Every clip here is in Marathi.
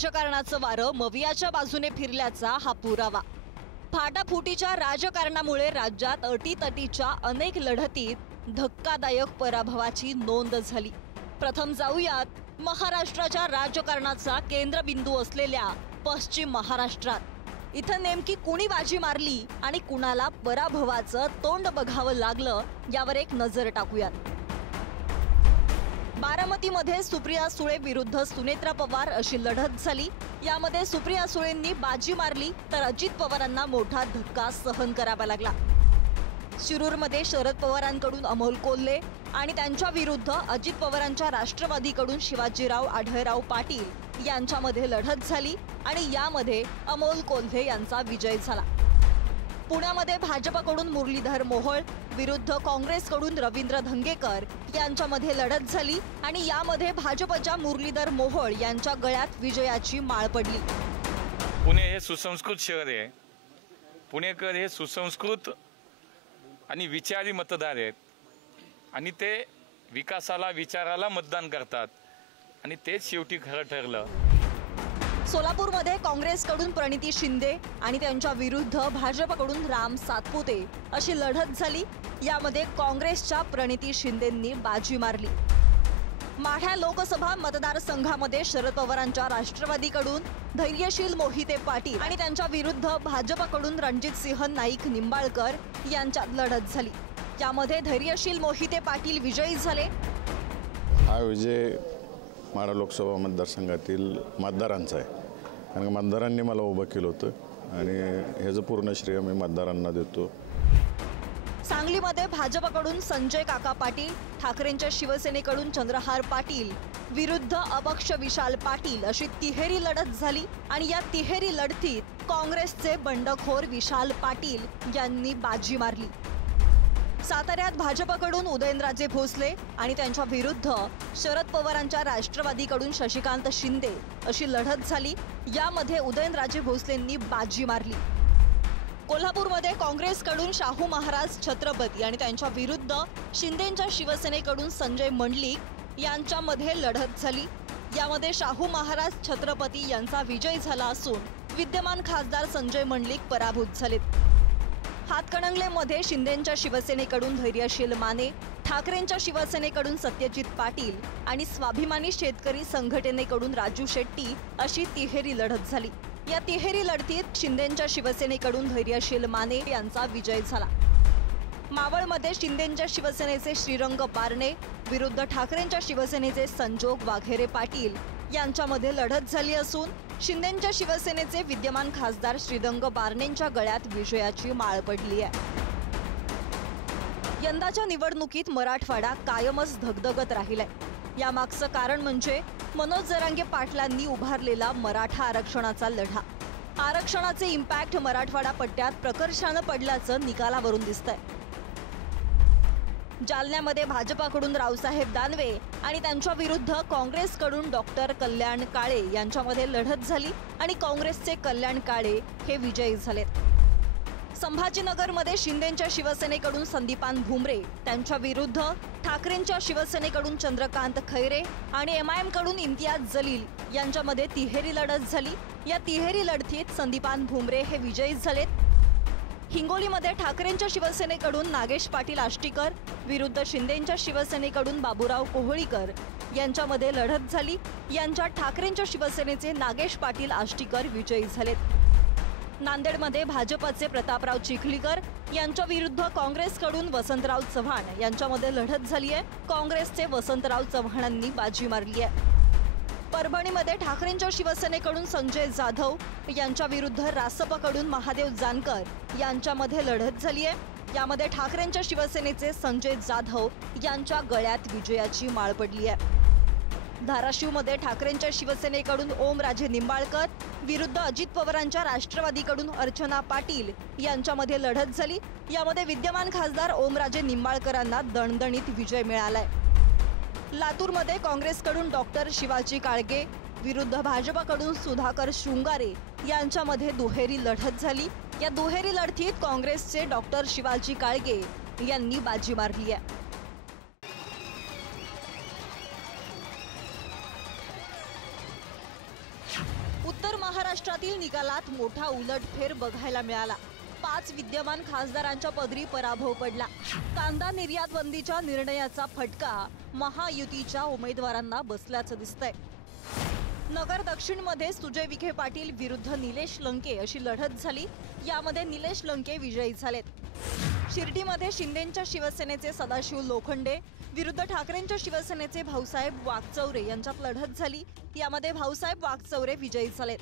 राजकारणाचं वारं मवियाच्या बाजूने फिरल्याचा हा पुरावा। फाटाफुटीच्या राजकारणामुळे राज्यात अटीतटीच्या अनेक लढतीत धक्कादायक पराभवाची नोंद झाली। प्रथम जाऊयात महाराष्ट्राच्या राजकारणाचा केंद्रबिंदू असलेल्या पश्चिम महाराष्ट्रात। इथं नेमकी कुणी बाजी मारली आणि कुणाला पराभवाचं तोंड बघावं लागलं यावर एक नजर टाकूयात। बारामतीमध्ये सुप्रिया सुळे विरुद्ध सुनेत्रा पवार अशी लढत झाली। यामध्ये सुप्रिया सुळेंनी बाजी मारली तर अजित पवारांना मोठा धक्का सहन करावा लागला। शिरूरमध्ये शरद पवारांकडून अमोल कोल्हे आणि त्यांच्या विरुद्ध अजित पवारांच्या राष्ट्रवादीकडून शिवाजीराव आढळराव पाटील यांच्यामध्ये लढत झाली आणि यामध्ये अमोल कोल्हे यांचा विजय झाला। पुण्यामध्ये भाजपकडून मुरलीधर मोहोळ विरुद्ध काँग्रेसकडून रवींद्र धंगेकर यांच्यामध्ये लढत झाली आणि यामध्ये भाजपच्या मुरलीधर मोहोळ यांच्या गळ्यात विजयाची माळ पडली। पुणे हे सुसंस्कृत शहर आहे। पुणेकर हे सुसंस्कृत आणि विचारी मतदार आहेत आणि ते विकासाला विचाराला मतदान करतात आणि तेच शेवटी खरं ठरलं। सोलापूरमध्ये काँग्रेसकडून प्रणिती शिंदे आणि त्यांच्या विरुद्ध भाजपकडून राम सातपुते अशी लढत झाली। यामध्ये काँग्रेसच्या प्रणिती शिंदेंनी बाजी मारली। माढा लोकसभा मतदारसंघामध्ये शरद पवारांच्या राष्ट्रवादीकडून धैर्यशील मोहिते पाटील आणि त्यांच्या विरुद्ध भाजपकडून रणजितसिंह नाईक निंबाळकर यांच्यात लढत झाली। यामध्ये धैर्यशील मोहिते पाटील विजयी झाले। हा विजय माढा लोकसभा मतदारसंघातील मतदारांचा आहे आणि मतदारांनी मला उभं केलं होतं आणि ह्याचं पूर्ण श्रेय मी मतदारांना देतो। सांगलीमध्ये भाजपकडून संजय काका पाटील, ठाकरेंच्या शिवसेनेकडून चंद्रहार पाटील विरुद्ध अपक्ष विशाल पाटील अशी तिहेरी लढत झाली आणि या तिहेरी लढतीत काँग्रेसचे बंडखोर विशाल पाटील यांनी बाजी मारली। साताऱ्यात भाजपकडून उदयनराजे भोसले आणि त्यांच्या विरुद्ध शरद पवारांच्या राष्ट्रवादीकडून शशिकांत शिंदे अशी लढत झाली। यामध्ये उदयनराजे भोसलेंनी बाजी मारली। कोल्हापूरमध्ये काँग्रेसकडून शाहू महाराज छत्रपती आणि त्यांच्या विरुद्ध शिंदेंच्या शिवसेनेकडून संजय मंडलिक यांच्यामध्ये लढत झाली। यामध्ये शाहू महाराज छत्रपती यांचा विजय झाला असून विद्यमान खासदार संजय मंडलिक पराभूत झालेत। हातकणंगलेमध्ये शिंदेंच्या शिवसेनेकडून धैर्यशील माने, ठाकरेंच्या शिवसेनेकडून सत्यजित पाटील आणि स्वाभिमानी शेतकरी संघटनेकडून राजू शेट्टी अशी तिहेरी लढत झाली। या तिहेरी लढतीत शिंदेंच्या शिवसेनेकडून धैर्यशील माने यांचा विजय झाला। मावळमध्ये शिंदेंच्या शिवसेनेचे श्रीरंग पारणे विरुद्ध ठाकरेंच्या शिवसेनेचे संजोग वाघेरे पाटील यांच्यामध्ये लढत झाली असून शिंदेंच्या शिवसेनेचे विद्यमान खासदार श्रीरंग बारणेंच्या गळ्यात विजयाची माळ पडली आहे। यंदाच्या निवडणुकीत मराठवाडा कायमच धगधगत राहिलाय। यामागचं कारण म्हणजे मनोज जरांगे पाटलांनी उभारलेला मराठा आरक्षणाचा लढा। आरक्षणाचे इम्पॅक्ट मराठवाडा पट्ट्यात प्रकर्षानं पडल्याचं निकालावरून दिसतंय। जालन्यामध्ये भाजपकडून रावसाहेब दानवे आणि त्यांच्या विरुद्ध काँग्रेसकडून डॉक्टर कल्याण काळे यांच्यामध्ये लढत झाली आणि काँग्रेसचे कल्याण काळे हे विजयी झालेत। संभाजीनगरमध्ये शिंदेंच्या शिवसेनेकडून संदीपान भुमरे, त्यांच्या विरुद्ध ठाकरेंच्या शिवसेनेकडून चंद्रकांत खैरे आणि एमआयएम कडून इम्तियाज जलील यांच्यामध्ये तिहेरी लढत झाली। या तिहेरी लढतीत संदीपान भुमरे हे विजयी झालेत। हिंगोलीमध्ये ठाकरेंच्या शिवसेनेकडून नागेश पाटील आष्टीकर विरुद्ध शिंदेंच्या शिवसेनेकडून बाबूराव कोहळीकर यांच्यामध्ये लढत झाली। यांच्यात ठाकरेंच्या शिवसेनेचे नागेश पाटील आष्टीकर विजयी झालेत। नांदेडमध्ये भाजपचे प्रतापराव चिखलीकर यांच्या विरुद्ध काँग्रेसकडून वसंतराव चव्हाण यांच्यामध्ये लढत झाली आहे। काँग्रेसचे वसंतराव चव्हाणांनी बाजी मारली आहे। परभणीमध्ये ठाकरेंच्या शिवसेनेकडून संजय जाधव यांच्या विरुद्ध रासपकडून महादेव जानकर यांच्यामध्ये लढत झाली आहे। यामध्ये ठाकरेंच्या शिवसेनेचे संजय जाधव यांच्या गळ्यात विजयाची माळ पडली आहे। धाराशिवमध्ये ठाकरेंच्या शिवसेनेकडून ओमराजे निंबाळकर विरुद्ध अजित पवारांच्या राष्ट्रवादीकडून अर्चना पाटील यांच्यामध्ये लढत झाली। यामध्ये विद्यमान खासदार ओमराजे निंबाळकरांना दणदणीत विजय मिळालाय। लातूरमध्ये काँग्रेसकडून डॉक्टर शिवाजी काळगे विरुद्ध भाजपकडून सुधाकर शृंगारे यांच्यामध्ये दुहेरी लढत झाली। या दुहेरी लढतीत काँग्रेसचे डॉक्टर शिवाजी काळगे यांनी बाजी मारली आहे। महाराष्ट्रातील निकालात मोठा उलटफेर बघायला मिळाला। 5 विद्यमान खासदारांच्या पदरी पराभव पडला। कांदा निर्यात बंदीच्या निर्णयाचा फटका महायुतीच्या उमेदवारांना बसल्याचं दिसतंय। नगर दक्षिणमध्ये सुजय विखे पाटील विरुद्ध निलेश लंके अशी लढत झाली। यामध्ये निलेश लंके विजयी झालेत। शिर्डीमध्ये शिंदेंच्या शिवसेनेचे सदाशिव लोखंडे विरुद्ध ठाकरेंच्या शिवसेनेचे भाऊसाहेब वागचौरे यांच्यात लढत झाली। यामध्ये भाऊसाहेब वागचौरे विजयी झालेत।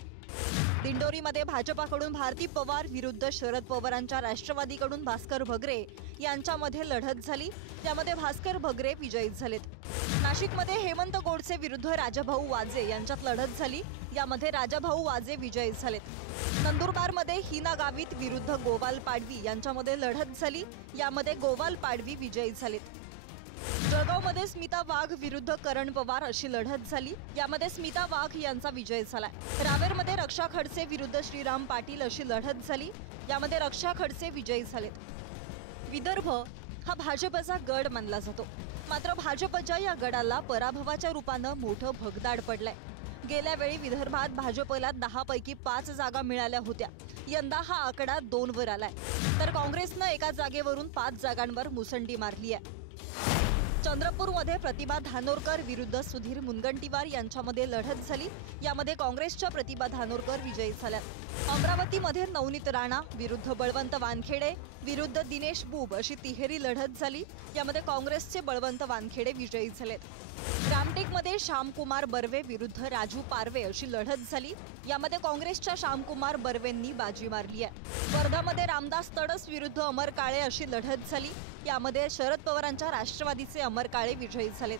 दिंडोरीमध्ये भाजपाकडून भारती पवार विरुद्ध शरद पवारांच्या राष्ट्रवादीकडून भास्कर भगरे यांच्यामध्ये लढत झाली। त्यामध्ये भास्कर भगरे विजयी झालेत। नाशिकमध्ये हेमंत गोडसे विरुद्ध राजाभाऊ वाजे यांच्यात लढत झाली। यामध्ये राजाभाऊ वाजे विजयी झालेत। नंदुरबारमध्ये हिना गावित विरुद्ध गोवाल पाडवी यांच्यामध्ये लढत झाली। यामध्ये गोवाल पाडवी विजयी झालेत। जळगावमध्ये स्मिता वाघ विरुद्ध करण पवार अशी लढत झाली। यामध्ये स्मिता वाघ यांचा विजय झालाय। रावेरमध्ये रक्षा खडसे विरुद्ध श्रीराम पाटील अशी लढत झाली। यामध्ये रक्षा खडसे विजयी झालेत। विदर्भ हा भाजपचा गड मानला जातो, मात्र भाजपच्या या गडाला पराभवाच्या रूपानं मोठं भगदाड पडलंय। गेल्या वेळी विदर्भात भाजपला 10 पैकी 5 जागा मिळाल्या होत्या। यंदा हा आकडा 2 वर आलाय, तर काँग्रेसनं एका जागेवरून 5 जागांवर मुसंडी मारली आहे। चंद्रपूरमध्ये प्रतिभा धानोरकर विरुद्ध सुधीर मुनगंटीवार यांच्यामध्ये लढत झाली। यामध्ये काँग्रेसच्या प्रतिभा धानोरकर विजयी झाल्या। अमरावतीमध्ये नवनीत राणा विरुद्ध बळवंत वानखेडे विरुद्ध दिनेश बुब अशी तिहेरी लढत झाली। यामध्ये काँग्रेसचे बळवंत वानखेडे विजयी झालेत। रामटेकमध्ये श्यामकुमार बर्वे विरुद्ध राजू पारवे अशी लढत झाली। यामध्ये काँग्रेसच्या श्यामकुमार बर्वेंनी बाजी मारली आहे। वर्धामध्ये रामदास तडस विरुद्ध अमर काळे अशी लढत झाली। यामध्ये शरद पवारांच्या राष्ट्रवादीचे अमर काळे विजयी झालेत।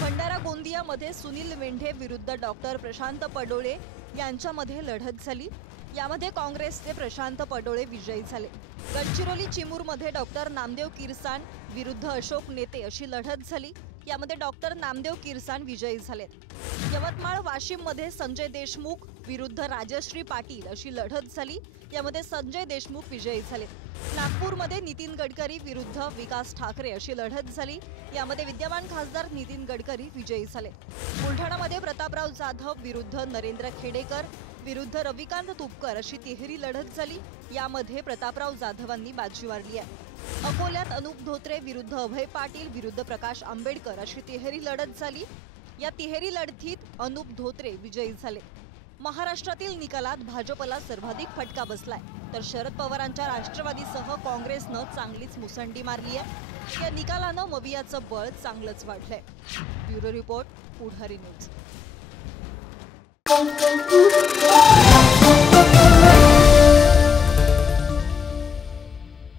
भंडारा गोंदियामध्ये सुनील मेंढे विरुद्ध डॉक्टर प्रशांत पडोळे यांच्यामध्ये लढत झाली। यामध्ये काँग्रेसचे प्रशांत पडोळे विजयी झाले। गडचिरोली चिमूरमध्ये डॉक्टर नामदेव किरसान विरुद्ध अशोक नेते अशी लढत झाली। यामध्ये डॉक्टर नामदेव किरसान विजयी झालेत। यवतमाळ वाशिममध्ये संजय देशमुख विरुद्ध राजश्री पाटील अशी लढत झाली। यामध्ये संजय देशमुख विजयी झालेत। नागपूरमध्ये नितीन गडकरी विरुद्ध विकास ठाकरे अशी लढत झाली। यामध्ये विद्यमान खासदार नितीन गडकरी विजयी झाले। बुलढाणामध्ये प्रतापराव जाधव विरुद्ध नरेंद्र खेडेकर विरुद्ध रविकांत तुपकर अशी तिहेरी लढत झाली। यामध्ये प्रतापराव जाधवांनी बाजी मारली आहे। अकोल्यात अनुप धोत्रे विरुद्ध अभय पाटील विरुद्ध प्रकाश आंबेडकर अशी तिहेरी लढत झाली। या तिहेरी लढतीत अनुप धोत्रे विजयी झाले। महाराष्ट्रातील निकालात भाजपला सर्वाधिक फटका बसलाय, तर शरद पवारांच्या राष्ट्रवादीसह काँग्रेसनं चांगलीच मुसंडी मारली आहे। या निकालानं मवियाचं बळ चांगलंच वाढलंय। ब्युरो रिपोर्ट, पुढारी न्यूज।